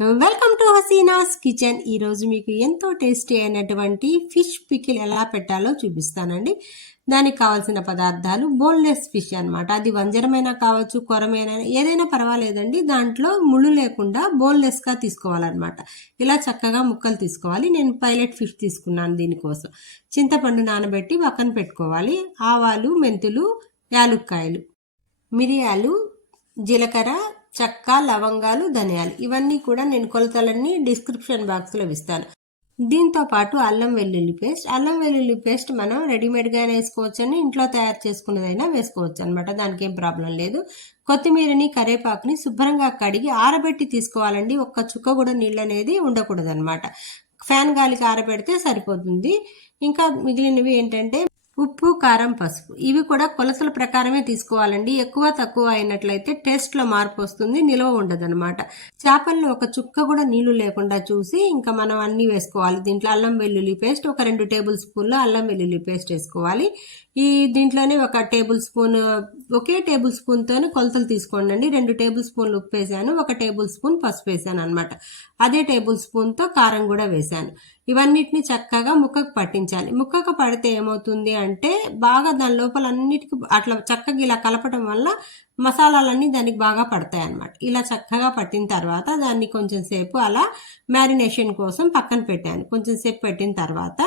Welcome to Hasina's kitchen. ఈరోజు మీకు ఎంతో టేస్టీ అయినటువంటి ఫిష్ పికిల్ ఎలా పెట్టాలో చూపిస్తానండి. దానికి కావాల్సిన పదార్థాలు బోన్లెస్ ఫిష్ అనమాట. అది వంజరమైనా కావచ్చు, కొరమైన ఏదైనా పర్వాలేదండి. దాంట్లో ముళ్ళు లేకుండా బోన్లెస్గా తీసుకోవాలన్నమాట. ఇలా చక్కగా ముక్కలు తీసుకోవాలి. నేను పైలట్ ఫిష్ తీసుకున్నాను దీనికోసం. చింతపండు నానబెట్టి పక్కన పెట్టుకోవాలి. ఆవాలు, మెంతులు, యాలుక్కాయలు, మిరియాలు, జీలకర్ర, చెక్క, లవంగాలు, ధనియాలు ఇవన్నీ కూడా నేను కొలతలన్నీ డిస్క్రిప్షన్ బాక్స్లో ఇస్తాను. దీంతో పాటు అల్లం వెల్లుల్లి పేస్ట్ మనం రెడీమేడ్గానే వేసుకోవచ్చని, ఇంట్లో తయారు చేసుకున్నదైనా వేసుకోవచ్చు అనమాట. దానికి ఏం ప్రాబ్లం లేదు. కొత్తిమీరని, కరేపాకుని శుభ్రంగా కడిగి ఆరబెట్టి తీసుకోవాలండి. ఒక్క చుక్క కూడా నీళ్ళు అనేది ఉండకూడదు అనమాట. ఫ్యాన్ గాలికి ఆరబెడితే సరిపోతుంది. ఇంకా మిగిలినవి ఏంటంటే ఉప్పు, కారం, పసుపు ఇవి కూడా కొలతల ప్రకారమే తీసుకోవాలండి. ఎక్కువ తక్కువ అయినట్లయితే టేస్ట్లో మార్పు వస్తుంది, నిల్వ ఉండదు అనమాట. చేపల్లో ఒక చుక్క కూడా నీళ్లు లేకుండా చూసి ఇంకా మనం అన్ని వేసుకోవాలి. దీంట్లో అల్లం వెల్లుల్లి పేస్ట్ ఒక 2 టేబుల్ స్పూన్లు అల్లం వెల్లుల్లి పేస్ట్ వేసుకోవాలి. దీంట్లోనే ఒక టేబుల్ స్పూన్, ఒకే టేబుల్ స్పూన్తోనే కొలతలు తీసుకోండి. 2 టేబుల్ స్పూన్లు ఉప్పు వేసాను, 1 టేబుల్ స్పూన్ పసుపు వేసాను అనమాట. అదే టేబుల్ స్పూన్తో కారం కూడా వేసాను. ఇవన్నిటిని చక్కగా ముక్కకు పట్టించాలి. ముక్కకు పడితే ఏమవుతుంది అంటే బాగా దాని లోపల అన్నిటికీ అట్లా చక్కగా ఇలా కలపడం వల్ల మసాలాలన్నీ దానికి బాగా పడతాయి అన్నమాట. ఇలా చక్కగా పట్టిన తర్వాత దాన్ని కొంచెం సేపు అలా మ్యారినేషన్ కోసం పక్కన పెట్టాను. కొంచెం సేపు పెట్టిన తర్వాత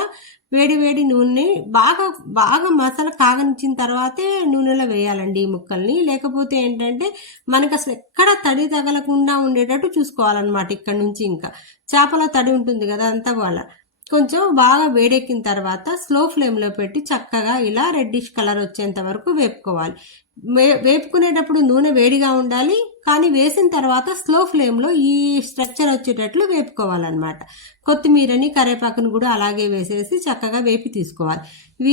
వేడి వేడి నూనె బాగా మసాలా కాగనిచ్చిన తర్వాతే నూనెలో వేయాలండి ఈ ముక్కల్ని. లేకపోతే ఏంటంటే మనకు అసలు ఎక్కడ తడి తగలకుండా ఉండేటట్టు చూసుకోవాలన్నమాట. ఇక్కడ నుంచి ఇంకా చేపల తడి ఉంటుంది కదా, అంతా వాళ్ళ కొంచెం బాగా వేడెక్కిన తర్వాత స్లో ఫ్లేమ్లో పెట్టి చక్కగా ఇలా రెడ్డిష్ కలర్ వచ్చేంత వరకు వేపుకోవాలి. వేపుకునేటప్పుడు నూనె వేడిగా ఉండాలి, కానీ వేసిన తర్వాత స్లో ఫ్లేమ్లో ఈ స్ట్రక్చర్ వచ్చేటట్లు వేపుకోవాలన్నమాట. కొత్తిమీరని, కరివేపాకుని కూడా అలాగే వేసేసి చక్కగా వేపి తీసుకోవాలి.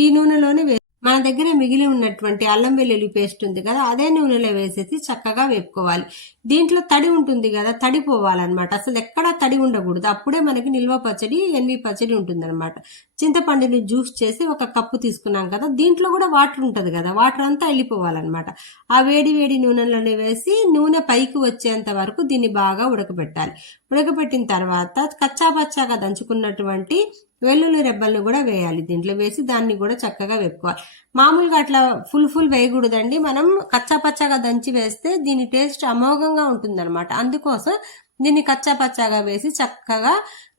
ఈ నూనెలోనే మన దగ్గర మిగిలి ఉన్నటువంటి అల్లం వెల్లుల్లి పేస్ట్ ఉంది కదా, అదే నూనెలో వేసేసి చక్కగా వేపుకోవాలి. దీంట్లో తడి ఉంటుంది కదా, తడి పోవాలన్నమాట. అసలు ఎక్కడా తడి ఉండకూడదు. అప్పుడే మనకి నిల్వ పచ్చడి, ఎన్వి పచ్చడి ఉంటుందన్నమాట. చింతపండుని జ్యూస్ చేసి 1 కప్పు తీసుకున్నాం కదా, దీంట్లో కూడా వాటర్ ఉంటుంది కదా, వాటర్ అంతా వెళ్ళిపోవాలన్నమాట. ఆ వేడి వేడి నూనెలోనే వేసి నూనె పైకి వచ్చేంత వరకు దీన్ని బాగా ఉడకబెట్టాలి. ఉడకబెట్టిన తర్వాత కచ్చాపచ్చాగా దంచుకున్నటువంటి వెల్లుల్లి రెబ్బల్ని కూడా వేయాలి. దీంట్లో వేసి దాన్ని కూడా చక్కగా వేపుకోవాలి. మామూలుగా అట్లా ఫుల్ వేయకూడదండి. మనం కచ్చాపచ్చాగా దంచి వేస్తే దీని టేస్ట్ అమోఘంగా ఉంటుందన్నమాట. అందుకోసం దీన్ని కచ్చాపచ్చాగా వేసి చక్కగా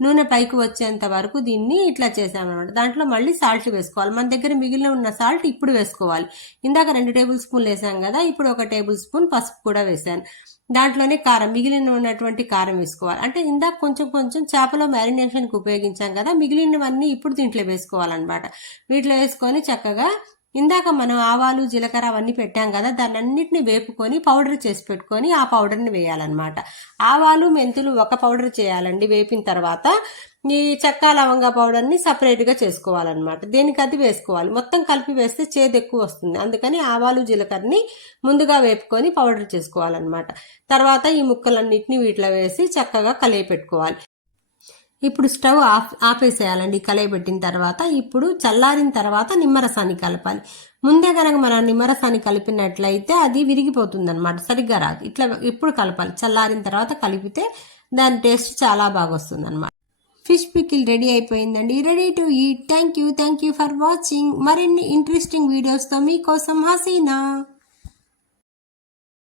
నూనె పైకి వచ్చేంత వరకు దీన్ని ఇట్లా చేసామన్నమాట. దాంట్లో మళ్ళీ సాల్ట్ వేసుకోవాలి. మన దగ్గర మిగిలిన ఉన్న సాల్ట్ ఇప్పుడు వేసుకోవాలి. ఇందాక 2 టేబుల్ స్పూన్లు వేసాం కదా, ఇప్పుడు 1 టేబుల్ స్పూన్ పసుపు కూడా వేసాను. దాంట్లోనే కారం, మిగిలిన ఉన్నటువంటి కారం వేసుకోవాలి. అంటే ఇందాక కొంచెం చేపలో మ్యారినేషన్కి ఉపయోగించాం కదా, మిగిలినవన్నీ ఇప్పుడు దీంట్లో వేసుకోవాలన్నమాట. వీటిలో వేసుకొని చక్కగా ఇందాక మనం ఆవాలు, జీలకర్ర అవన్నీ పెట్టాం కదా, దాన్ని అన్నిటిని వేపుకొని పౌడర్ చేసి పెట్టుకొని ఆ పౌడర్ని వేయాలన్నమాట. ఆవాలు, మెంతులు ఒక పౌడర్ చేయాలండి. వేపిన తర్వాత ఈ చెక్క, లవంగా పౌడర్ని సపరేట్గా చేసుకోవాలన్నమాట. దేనికి అది వేసుకోవాలి. మొత్తం కలిపి వేస్తే చేదు ఎక్కువ వస్తుంది. అందుకని ఆవాలు, జీలకర్రని ముందుగా వేపుకొని పౌడర్ చేసుకోవాలన్నమాట. తర్వాత ఈ ముక్కలన్నిటిని వీటిలో వేసి చక్కగా కలిపి పెట్టుకోవాలి. ఇప్పుడు స్టవ్ ఆపేసేయాలండి కలయి పెట్టిన తర్వాత. ఇప్పుడు చల్లారిన తర్వాత నిమ్మరసాన్ని కలపాలి. ముందే కనుక మనం నిమ్మరసాన్ని కలిపినట్లయితే అది విరిగిపోతుంది అనమాట, సరిగ్గా రాదు. ఇట్లా ఇప్పుడు కలపాలి. చల్లారిన తర్వాత కలిపితే దాని టేస్ట్ చాలా బాగా వస్తుంది అనమాట. ఫిష్ పికిల్ రెడీ అయిపోయిందండి. Ready to eat. Thank you for watching. మరిన్ని ఇంట్రెస్టింగ్ వీడియోస్తో మీకోసం హసీనా.